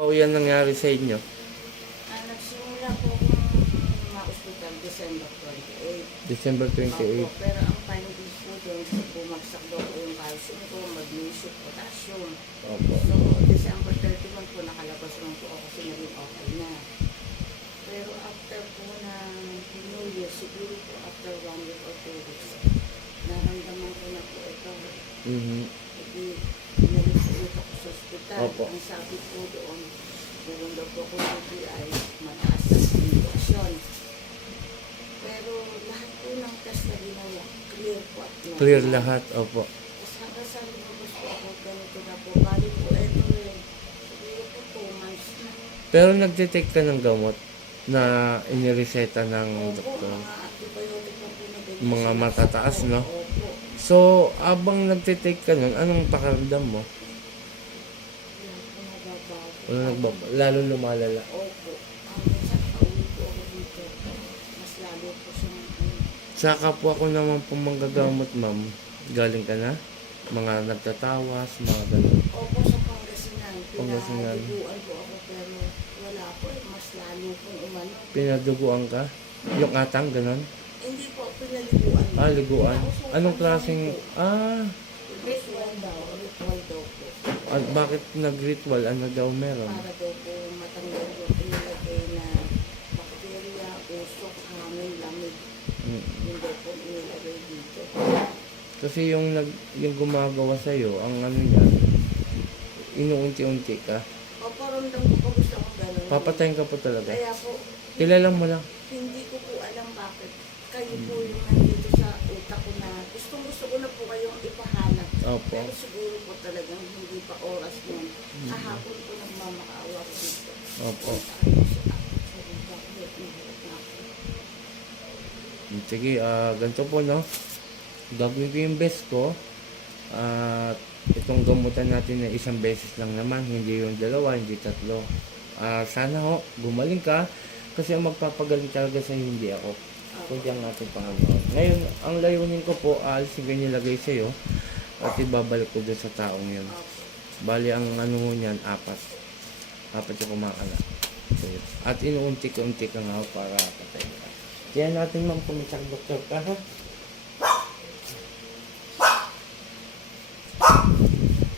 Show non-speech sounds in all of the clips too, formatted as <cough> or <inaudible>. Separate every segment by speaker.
Speaker 1: O yan nangyari sa inyo?
Speaker 2: Ah, nagsimula po akong ma-hospital December 28.
Speaker 1: December 28.
Speaker 2: Opo, pero ang findings po doon, bumagsak daw po yung calcium ko, magnesium, potassium.
Speaker 1: Opo.
Speaker 2: So, December 31 po, nakalabas lang po ako kasi naging okay na. Pero after po na New Year, siguro po after one week or two weeks, naramdaman ko na po ito.
Speaker 1: Mhm.
Speaker 2: Hindi, pinalik po ulit ako sa hospital.
Speaker 1: Opo.
Speaker 2: Ang sabi po doon, meron daw po ko UTI, mataas ang infection. Pero lahat po ng test na ginawa, clear po at normal.
Speaker 1: Clear lahat. Opo.
Speaker 2: Tapos hanggang sa lumabas po ako, ganito na po. Bali po, eto eh. Siguro po months na.
Speaker 1: Pero nagtitake ka ng gamot na inireseta ng
Speaker 2: Opo,
Speaker 1: doktor.
Speaker 2: mga antibiotic na po na.
Speaker 1: Mga matataas, no?
Speaker 2: Opo.
Speaker 1: So, abang nagtitake ka nun, anong pakiramdam mo?
Speaker 2: Po.
Speaker 1: Wala nagbab lalo lumalala.
Speaker 2: Opo. Pauwi po ako dito. Mas lalo po siyang ano,
Speaker 1: Sa kapwa ko naman pong manggagamot, ma'am, galing ka na? Mga nagtatawas, mga ganun.
Speaker 2: Opo, sa Pangasinan.
Speaker 1: Pangasinan.
Speaker 2: Pinaduguan po ako pero wala po. eh. Mas lalo pong umano.
Speaker 1: Pinaduguan ka? Yung atang, ganun?
Speaker 2: Hindi po, pinaliguan.
Speaker 1: Ah, liguan. Anong klaseng,
Speaker 2: po.
Speaker 1: ah,
Speaker 2: Ritual daw. Ritual daw po.
Speaker 1: At bakit nag-ritual? Ano daw meron?
Speaker 2: Para daw po matanggal po inilagay na bakterya, usok, hangin, lamig.
Speaker 1: Mm.
Speaker 2: Yun daw po inilagay dito.
Speaker 1: Kasi yung nag yung gumagawa sa ang ano niya, inuunti-unti ka.
Speaker 2: Opo, ramdam ko po gusto ko ganun.
Speaker 1: Papatayin ka po talaga.
Speaker 2: Kaya po,
Speaker 1: Kilala mo lang.
Speaker 2: hindi ko po alam bakit. Kayo po yung nandito sa utak ko na gustong gusto ko na po kayong ipahanap.
Speaker 1: Opo.
Speaker 2: Pero siguro po talagang hindi pa oras nun. Kahapon po nagmamakaawa ko dito.
Speaker 1: Opo.
Speaker 2: Ko ko?
Speaker 1: Sige, ah ganito po no. Gagawin ko yung best ko. At itong gamutan natin na isang beses lang naman, hindi yung dalawa, hindi tatlo. Ah sana ho, gumaling ka. Kasi ang magpapagaling talaga sa hindi ako. Kundi ang ating Panginoon. Ngayon, ang layunin ko po, aalisin ko yung nilagay sa'yo at ibabalik ko doon sa taong yun. Bali, ang ano mo niyan, apat. Apat yung kumakala. Sa'yo. At inuunti-unti ka nga para patay ka. Kaya natin mang pumisak doktor ka, ha?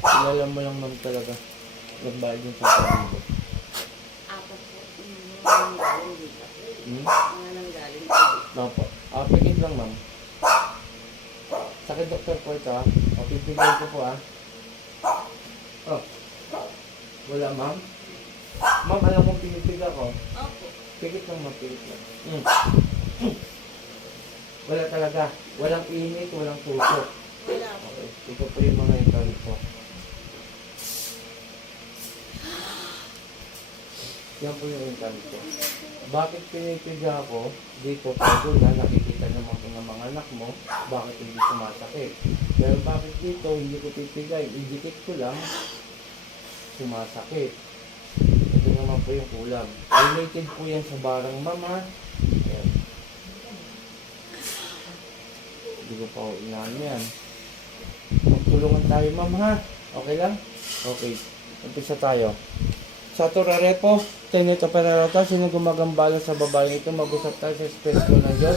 Speaker 1: Kilala mo lang ma'am talaga. Nagbayad yung sa pamilya.
Speaker 2: Apat po. Mm.
Speaker 1: Hmm?
Speaker 2: Mga nanggaling.
Speaker 1: Opo. Ah, pikit lang ma'am. Doktor po ito, ha? O, pipigay ko po, ha? Oh. Wala, ma'am? Ma'am, alam mo pinipig ako.
Speaker 2: Opo.
Speaker 1: Pikit lang, ma'am. Pikit lang. Mm. Mm. Wala talaga. Walang init, walang tutok.
Speaker 2: Wala po.
Speaker 1: Okay. Ito po yung mga ikaw ko. Yan po yung income ko. Bakit pinipiga ako dito pag na nakikita ko ng mga anak mo, bakit hindi sumasakit? Pero bakit dito hindi ko pipigay? Idikit ko lang, sumasakit. Ito naman po yung kulang. Related po yan sa barang mama. Ayan. Hindi ko pa ako inaano yan. Magtulungan tayo, ma'am, ha? Okay lang? Okay. Umpisa tayo. Sa Turarepo, Tenito Peralata, sino gumagambala sa babae ito, mag-usap tayo sa espiritu ng Diyos.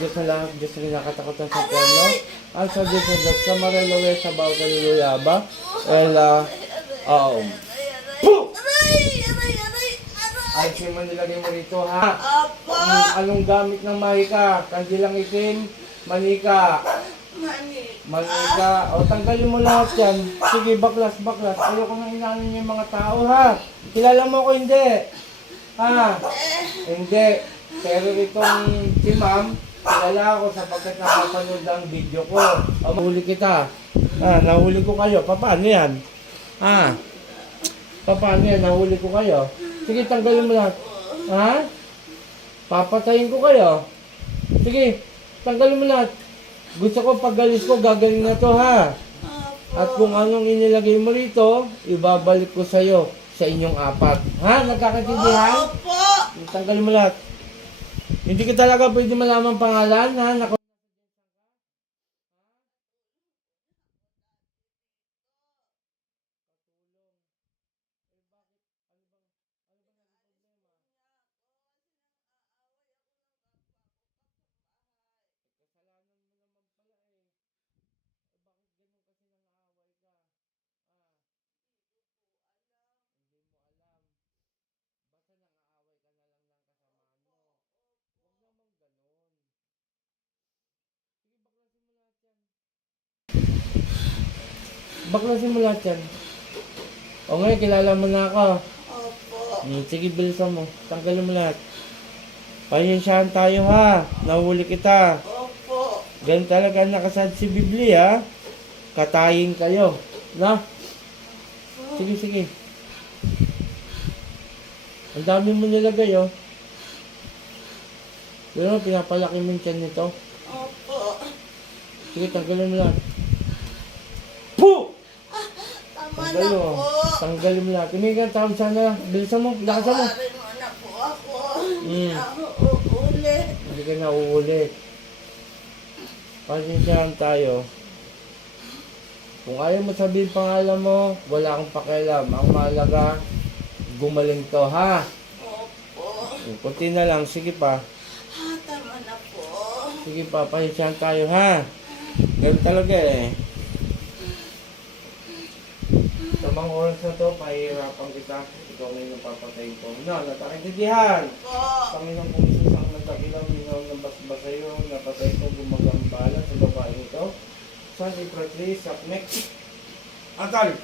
Speaker 1: Diyos na lang, Diyos rin nakatakutan sa plano. Al sa Diyos na Diyos, sa Marelowe, sa Bao Kaliluyaba, Ela, Aum. Ay, sino nilagay mo rito, ha?
Speaker 2: Apo!
Speaker 1: Mm, anong gamit ng mahika? Kandilang itim, manika.
Speaker 2: Mani.
Speaker 1: Manika, o tanggalin mo lahat yan. Sige, baklas, baklas. Ayoko nang inaano niyo yung mga tao, ha? Kilala mo ko hindi. Ha? Hindi. Pero itong si ma'am, kilala ako sapagkat nakapanood ang video ko. O, mahuli kita. Ha, nahuli ko kayo. Pa- Paano yan? Ha? Pa- Paano yan? Nahuli ko kayo. Sige, tanggalin mo lahat. Ha? Papatayin ko kayo. Sige, tanggalin mo lahat. Gusto ko pagalis ko, gagaling na to ha. At kung anong inilagay mo rito, ibabalik ko sa'yo sa inyong apat. Ha? Nagkakatindihan?
Speaker 2: Opo!
Speaker 1: Tanggalin mo lahat. Hindi ka talaga pwede malaman pangalan, ha? Naku- baklasin mo lahat yan. O ngayon, kilala mo na ako.
Speaker 2: Opo.
Speaker 1: Hmm, sige, bilisan mo. Tanggalin mo lahat. Pasensyahan tayo ha. Nahuli kita.
Speaker 2: Opo.
Speaker 1: Ganun talaga nakasad si Biblia. Katayin kayo. Na? Sige, sige. Ang dami mo nilagay, oh. Pero pinapalaki mo yung tiyan nito.
Speaker 2: Opo.
Speaker 1: Sige, tanggalin mo lang. Puh!
Speaker 2: Na
Speaker 1: mo.
Speaker 2: po.
Speaker 1: Tanggalin mo lang. Tumigil, tawag sana. Bilisan mo, lakasan mo.
Speaker 2: Tawarin mo na po ako.
Speaker 1: Mm.
Speaker 2: Hindi ako uulit.
Speaker 1: Hindi ka na uulit. Pasensyahan tayo. Kung ayaw mo sabihin pangalan mo, wala akong pakialam. Ang mahalaga, gumaling to, ha?
Speaker 2: Opo.
Speaker 1: Kunti na lang, sige pa.
Speaker 2: Ah, tama na po.
Speaker 1: Sige pa, pasensyahan tayo, ha? Ganun talaga eh. Mga oras na to, pahihirapan kita. Ikaw na yung papatayin ko. No, natakintindihan.
Speaker 2: Po.
Speaker 1: Panginoong kumisos ang nagkakilang minaw ng basbasayo, napatay ko gumagambala sa babae ito. San Ipratli, Sakmek. Antal!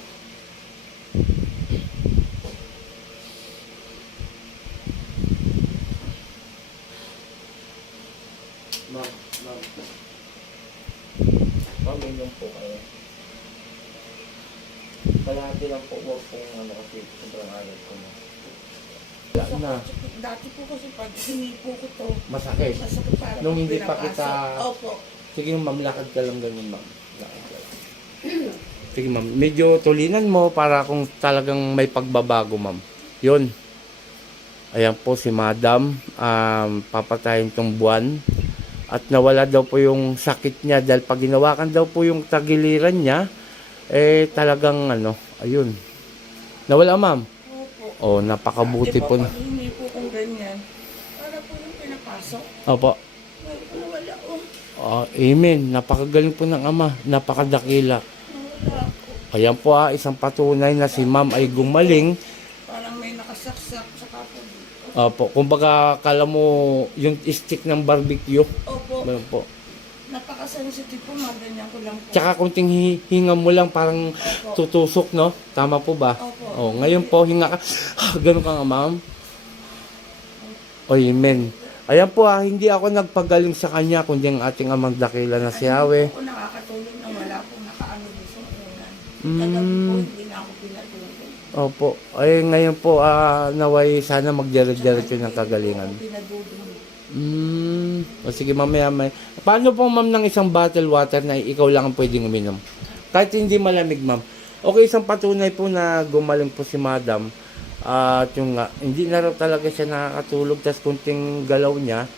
Speaker 1: Ma'am, ma'am. Ma'am, inyong po kayo. Kalahati lang po, huwag pong ano kasi sobrang ayaw ko na. Wala na.
Speaker 2: Dati po kasi pag hinipo ko to,
Speaker 1: Masakit.
Speaker 2: masakit para
Speaker 1: Nung hindi pa kita-
Speaker 2: Opo.
Speaker 1: Sige ma'am, lakad ka lang ganun ma'am. Lakad ka lang. Sige ma'am, medyo tulinan mo para kung talagang may pagbabago ma'am. Yun. Ayan po si madam, um, papatayin tong buwan. At nawala daw po yung sakit niya dahil pag ginawakan daw po yung tagiliran niya, eh talagang ano, ayun. Nawala ma'am.
Speaker 2: Opo.
Speaker 1: Oh, napakabuti po.
Speaker 2: ba, Pag hinipo kong ganyan, para po yung pinapasok.
Speaker 1: Opo.
Speaker 2: Wala, oh.
Speaker 1: Ah, amen. Napakagaling po ng ama. Napakadakila.
Speaker 2: Po.
Speaker 1: Ayan po ah, isang patunay na si ma'am ay gumaling.
Speaker 2: Parang may nakasaksak sa kapo.
Speaker 1: Opo, kumbaga kala mo yung stick ng barbecue.
Speaker 2: Opo.
Speaker 1: Ano po.
Speaker 2: Napaka-sensitive po, maganyan ko lang po.
Speaker 1: Tsaka kunting hi- hinga mo lang parang
Speaker 2: Opo.
Speaker 1: tutusok, no? Tama po ba?
Speaker 2: Opo.
Speaker 1: Oh, ngayon po hinga ka. <sighs> Ganun ka nga, ma'am. Amen. Ayan po ah, hindi ako nagpagaling sa kanya kundi ang ating amang dakila na si Yahweh.
Speaker 2: Ako nakakatulong na wala pong nakaano doon sa unan.
Speaker 1: Mm.
Speaker 2: Kagabi po, hindi na ako pinatulong.
Speaker 1: Opo. Ay ngayon po ah, naway sana magdire-diretso ng kagalingan.
Speaker 2: Ako pinadudong.
Speaker 1: Mm. O sige, mamaya may... Paano po, ma'am, ng isang bottle water na ikaw lang ang pwedeng uminom? Kahit hindi malamig, ma'am. Okay, isang patunay po na gumaling po si madam. At yung nga, hindi na raw talaga siya nakakatulog. Tapos kunting galaw niya,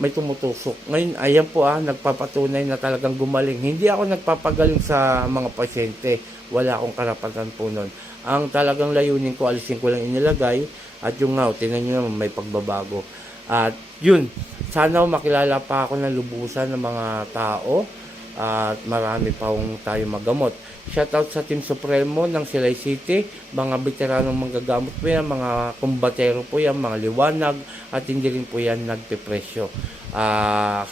Speaker 1: may tumutusok. Ngayon, ayan po ah, nagpapatunay na talagang gumaling. Hindi ako nagpapagaling sa mga pasyente. Wala akong karapatan po nun. Ang talagang layunin ko, alisin ko lang inilagay. At yung nga, tinan nyo naman, may pagbabago. At yun, sana makilala pa ako ng lubusan ng mga tao at marami pa akong tayo magamot. Shoutout sa Team Supremo ng Silay City, mga veteranong manggagamot po yan, mga kumbatero po yan, mga liwanag, at hindi rin po yan nagpipresyo. Ah,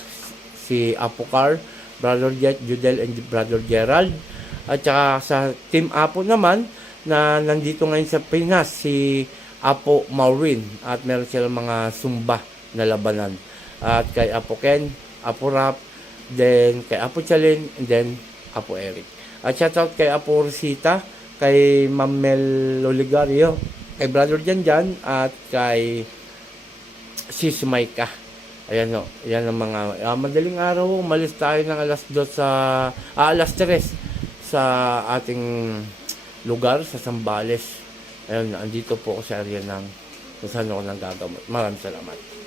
Speaker 1: si Apocar, Brother Jet, Judel, and Brother Gerald. At saka sa Team Apo naman, na nandito ngayon sa Pinas, si Apo Maureen at meron silang mga sumba na labanan. At kay Apo Ken, Apo Rap, then kay Apo Chalin, and then Apo Eric. At shoutout kay Apo Rosita, kay Ma'am Mel Oligario, kay Brother Jan Jan, at kay Sis Maika. Ayan o, yan ang mga, ah, madaling araw, umalis tayo ng alas 2 sa, ah, alas 3 sa ating lugar sa Sambales. Ayun, andito po ako sa area ng kung saan ako nang gagamot. Maraming salamat.